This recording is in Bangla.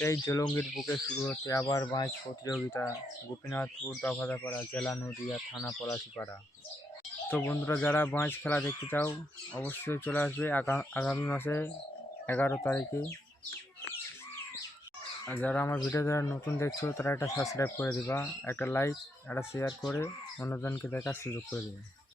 সেই জলঙ্গির বুকে শুরু হচ্ছে আবার বাঁশ প্রতিযোগিতা। গোপীনাথপুর, দফাদাপাড়া, জেলা নদীয়া, থানা পলাশিপাড়া। তো বন্ধুরা, যারা বাঁশ খেলা দেখতে চাও অবশ্যই চলে আসবে আগামী মাসে 11 তারিখে। আর যারা আমার ভিডিও যারা নতুন দেখছো তারা একটা সাবস্ক্রাইব করে দিবা, একটা লাইক, একটা শেয়ার করে অন্যজনকে দেখার সুযোগ করে দেবে।